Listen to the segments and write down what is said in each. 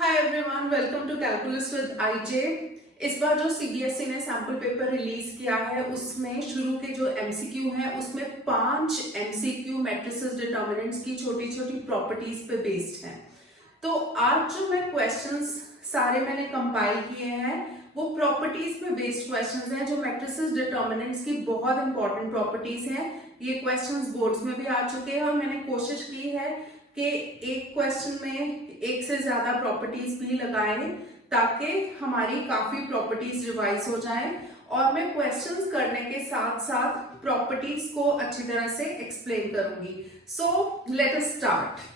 Hi everyone, welcome to calculus with IJ. इस बार जो सीबीएसई ने सैम्पल पेपर रिलीज किया है उसमें शुरू के जो एमसीक्यू हैं उसमें 5 एमसीक्यू मैट्रिसेस डिटर्मिनेंट्स की छोटी छोटी प्रॉपर्टीज पे बेस्ड हैं। तो आज जो मैं क्वेश्चंस सारे मैंने कंपाइल किए हैं वो प्रॉपर्टीज पे बेस्ड क्वेश्चंस हैं जो मैट्रिसेस डिटर्मिनेंट्स की बहुत इंपॉर्टेंट प्रॉपर्टीज हैं। ये क्वेश्चंस बोर्ड्स में भी आ चुके हैं और मैंने कोशिश की है कि एक क्वेश्चन में एक से ज्यादा प्रॉपर्टीज भी लगाएं ताकि हमारी काफी प्रॉपर्टीज रिवाइज हो जाएं और मैं क्वेश्चंस करने के साथ साथ प्रॉपर्टीज को अच्छी तरह से एक्सप्लेन करूंगी। So let us start.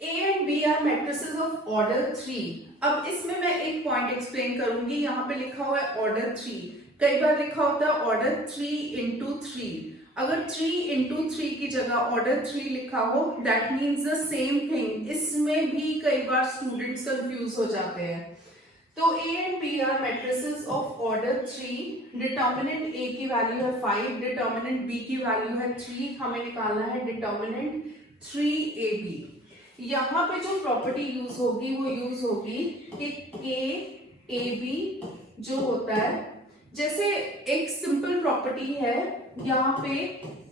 A and B are matrices of order 3। अब इसमें मैं एक पॉइंट एक्सप्लेन करूंगी। यहाँ पे लिखा हुआ है ऑर्डर 3, कई बार लिखा होता है ऑर्डर 3 into 3। अगर 3 into 3 की जगह ऑर्डर 3 लिखा हो that means the same thing. इसमें भी कई बार स्टूडेंट्स कंफ्यूज हो जाते हैं। तो A and B are matrices of order 3। Determinant A की वैल्यू है 5, डिटर्मिनेंट B की वैल्यू है 3। हमें निकालना है डिटर्मिनेंट 3AB। यहाँ पे जो प्रॉपर्टी यूज होगी वो यूज होगी कि के ए बी जो होता है, जैसे एक सिंपल प्रॉपर्टी है यहाँ पे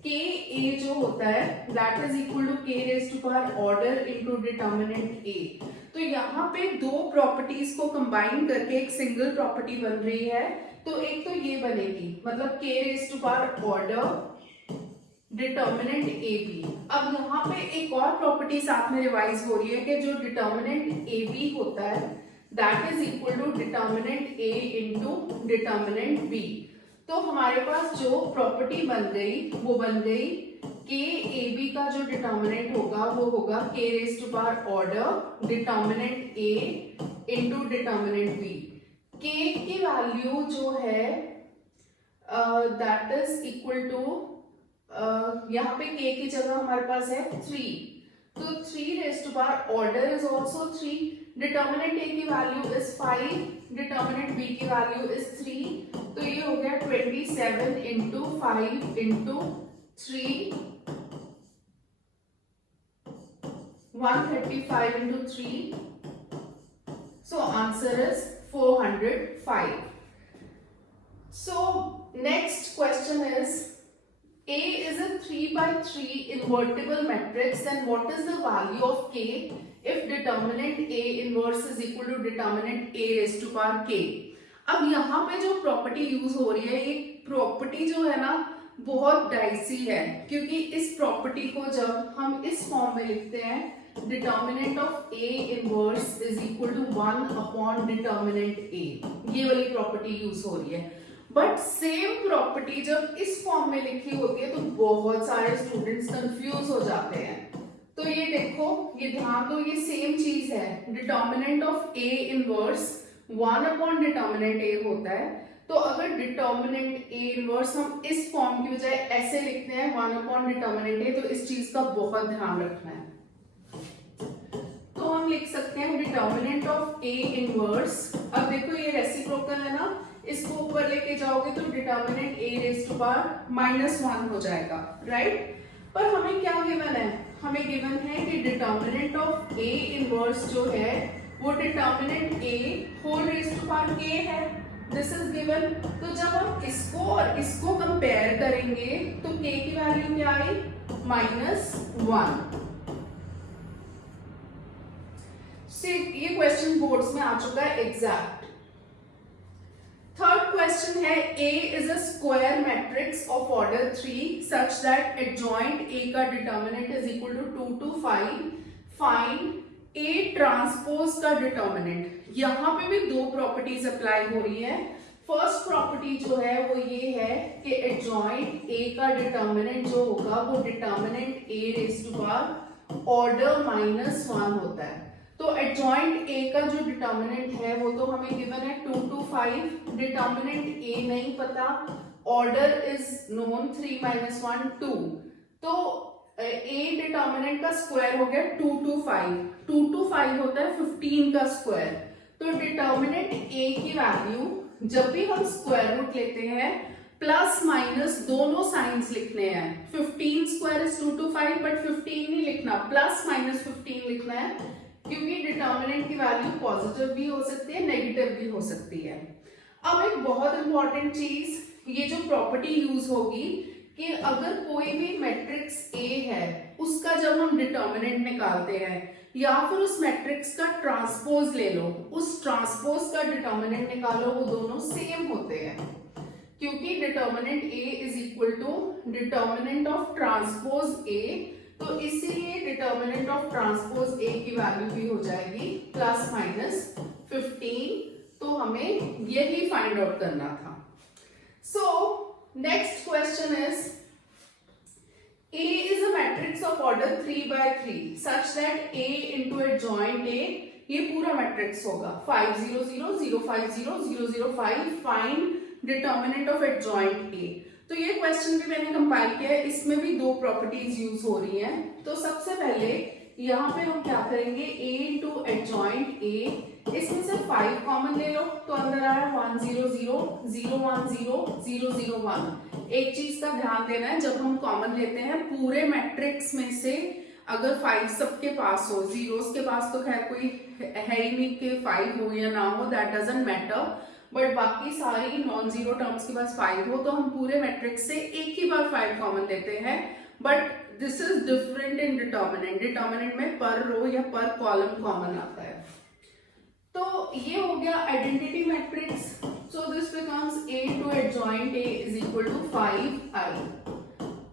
के ए जो होता है that is equal to K raise to power order into determinant A. तो यहाँ पे दो प्रॉपर्टीज को कंबाइन करके एक सिंगल प्रॉपर्टी बन रही है। तो एक तो ये बनेगी, मतलब K raise to power order determinant A B. अब यहाँ पे एक और प्रॉपर्टी साथ में रिवाइज हो रही है कि जो डिटर्मिनेंट ए बी होता है that is equal to determinant A into determinant B. तो हमारे पास जो प्रॉपर्टी बन गई वो बन गई के ए बी का जो डिटर्मिनेंट होगा वो होगा K raise to power order determinant A into determinant B. K की वैल्यू जो है दैट इज इक्वल टू यहाँ पे k की जगह हमारे पास है 3, तो 3 raise to power order is also 3। Determinant a की वैल्यू इज 5, डिटर्मिनेंट b की वैल्यू इज 3। तो ये हो गया 27 into 5 into 3, 135 into 3। So answer is 405। So next question is A is a 3 by 3 invertible matrix, then what is the value of K if determinant A inverse is equal to determinant A raised to power K। अब यहाँ पे जो property use हो रही है ये property जो है ना बहुत डाइसी है, क्योंकि इस प्रॉपर्टी को जब हम इस फॉर्म में लिखते हैं determinant of A inverse is equal to 1 upon determinant A, ये वाली प्रॉपर्टी यूज हो रही है। बट सेम प्रॉपर्टी जब इस फॉर्म में लिखी होती है तो बहुत सारे स्टूडेंट्स कंफ्यूज हो जाते हैं। तो ये देखो, ये ध्यान दो, ये सेम चीज है। Determinant of A inverse 1 upon determinant A होता है। तो अगर डिटर्मिनेंट ए इनवर्स हम इस फॉर्म की बजाय ऐसे लिखते हैं 1 अपॉन डिटर्मिनेंट ए, तो इस चीज का बहुत ध्यान रखना है। तो हम लिख सकते हैं डिटर्मिनेंट ऑफ ए इनवर्स। अब देखो ये रेसिप्रोकल है ना, इसको ऊपर लेके जाओगे तो determinant a raise to power -1 हो जाएगा, राइट। पर हमें क्या गिवन है? हमें गिवन है कि डिटर्मिनेंट ऑफ a इनवर्स जो है वो determinant a whole raise to power k है। This is given. तो जब हम इसको और इसको कंपेयर करेंगे तो k की वैल्यू क्या आई? -1। ये क्वेश्चन बोर्ड्स में आ चुका है एग्जैक्ट। थर्ड क्वेश्चन है A is a square matrix of order 3 such that adjoint A का determinant is equal to 2 to 5। Find A transpose का डिटर्मिनेंट। यहाँ पे भी दो प्रॉपर्टीज अप्लाई हो रही है। फर्स्ट प्रॉपर्टी जो है वो ये है कि adjoint A का डिटर्मिनेंट जो होगा वो determinant A raise to power order -1 होता है। तो एडजॉइंट A का जो डिटर्मिनेंट है वो तो हमें गिवन है 2 to 5। डिटर्मिनेंट A नहीं पता, ऑर्डर इज नोन 3 - 1 2। तो A डिटर्मिनेंट का स्क्वायर हो गया 2 to 5। 2 to 5 होता है 15 का स्क्वायर। तो डिटर्मिनेंट A की वैल्यू जब भी हम स्क्वायर रूट लेते हैं प्लस माइनस दोनों साइंस लिखने हैं। 15 स्क्वायर इज 2 to 5, बट 15 नहीं लिखना, प्लस माइनस 15 लिखना है। क्योंकि डिटर्मिनेंट की वैल्यू पॉजिटिव भी हो सकती है, नेगेटिव भी हो सकती है। अब एक बहुत इंपॉर्टेंट चीज, ये जो प्रॉपर्टी यूज होगी कि अगर कोई भी मैट्रिक्स ए है उसका जब हम डिटर्मिनेंट निकालते हैं या फिर उस मैट्रिक्स का ट्रांसपोज ले लो, उस ट्रांसपोज का डिटर्मिनेंट निकालो, वो दोनों सेम होते हैं क्योंकि determinant A is equal to determinant of transpose A, तो इसीलिए डिटर्मिनेंट ऑफ ट्रांसपोज ए की वैल्यू भी हो जाएगी प्लस माइनस 15। तो हमें यही फाइंड आउट करना था। सो next question is A is a matrix of order 3 by 3 such that A into adjoint A, ये पूरा मैट्रिक्स होगा 5 0 0 0 5 0 0 0 5, find determinant of adjoint A। तो ये क्वेश्चन भी मैंने कंपाइल किया है, इसमें भी दो प्रॉपर्टीज यूज हो रही हैं। तो सबसे पहले यहाँ पे हम क्या करेंगे, A इंटू एडजॉइंट A, इसमें से 5 कॉमन ले लो तो अंदर आया 1 0 0 0 1 0 0 0 1। एक चीज का ध्यान देना है, जब हम कॉमन लेते हैं पूरे मैट्रिक्स में से अगर 5 सबके पास हो, जीरोस के पास तो खैर कोई है ही नहीं कि 5 हो या ना हो, दैट डजंट मैटर, बट बाकी सारी नॉन जीरो टर्म्स के पास 5 हो तो हम पूरे मैट्रिक्स से एक ही बार 5 कॉमन लेते हैं। But this is different in determinant, determinant में पर रो या पर कॉलम कॉमन आता है। तो ये हो गया identity matrix. So this becomes A to adjoint A is equal to 5i।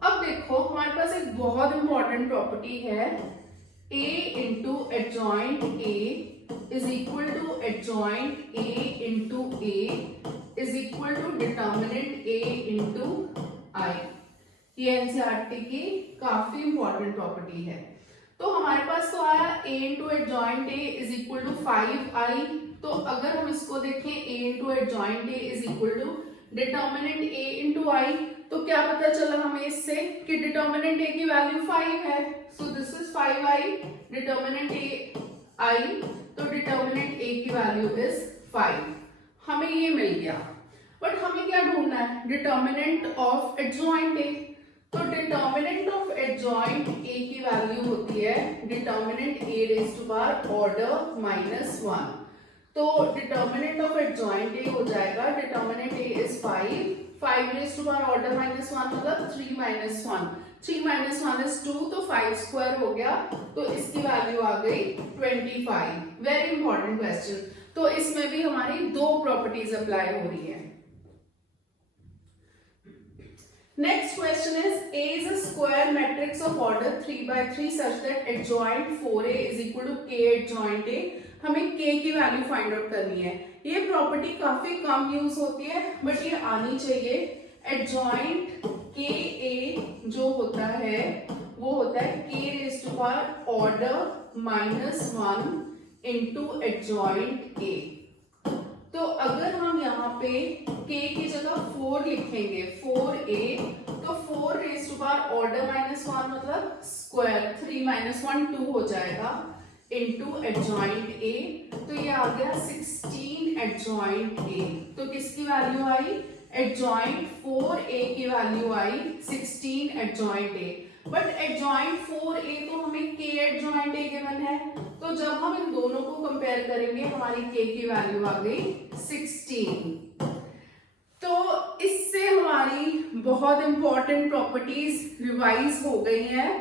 अब देखो हमारे पास एक बहुत इंपॉर्टेंट प्रॉपर्टी है, A into adjoint A is equal to adjoint A into A is equal to determinant A into I। ये NCERT की काफी इंपॉर्टेंट प्रॉपर्टी है। तो हमारे पास तो आया A into adjoint A is equal to 5i। तो अगर हम इसको देखें A into adjoint A is equal to determinant A into I, तो क्या पता चला हमें इससे कि डिटर्मिनेंट A की वैल्यू 5 है। So this is 5i, determinant I, तो डिटर्मिनेंट A की वैल्यू इज 5। हमें ये मिल गया, बट हमें क्या ढूंढना है, डिटर्मिनेंट ऑफ एडजॉइंट A। तो डिटर्मिनेंट ऑफ एडजॉइंट A की वैल्यू होती है determinant A raise to power order -1। तो डिटर्मिनेंट ऑफ एडजॉइंट A हो जाएगा determinant A is 5 raise to power order -1 मतलब 3 - 1, 3 - 1 इज 2, तो 5 स्क्वायर हो गया, तो इसकी वैल्यू आ गई 25। Very important question. तो इसमें भी हमारी दो प्रॉपर्टीज अप्लाई हो रही है। Next question is A is a square matrix of order 3 by 3 such that adjoint 4A is equal to K adjoint A। हमें K की वैल्यू फाइंड आउट करनी है। ये प्रॉपर्टी काफी कम यूज होती है बट ये आनी चाहिए। एडजॉइंट KA जो होता है वो होता है K raise to power order -1 into adjoint A। तो अगर हम यहाँ पे K की जगह 4 लिखेंगे 4A, तो 4 रेज़ टू पावर ऑर्डर -1 मतलब स्क्वायर 3 - 1 2 हो जाएगा इंटू एडजॉइंट A। तो ये आ गया 16 एडजॉइंट A। तो किसकी वैल्यू आई, एडजॉइंट 4A की value I 16 adjoint A। But adjoint 4A तो हमें K एडजॉइंट A गिवन है, तो जब हम इन दोनों को कंपेयर करेंगे हमारी K की वैल्यू आ गई 16। तो इससे हमारी बहुत इंपॉर्टेंट प्रॉपर्टीज रिवाइज हो गई हैं।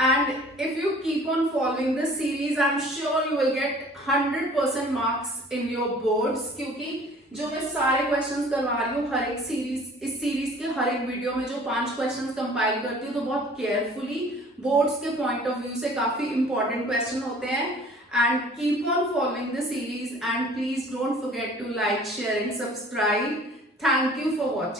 And if you keep on following this series I am sure you will get 100% marks in your boards, क्योंकि जो मैं सारे क्वेश्चंस करवा रही हूँ हर एक सीरीज, इस सीरीज के हर एक वीडियो में जो 5 क्वेश्चंस कंपाइल करती हूँ तो बहुत केयरफुली बोर्ड्स के पॉइंट ऑफ व्यू से काफी इंपॉर्टेंट क्वेश्चन होते हैं। And keep on following the series and please don't forget to like, share and subscribe. Thank you for watching.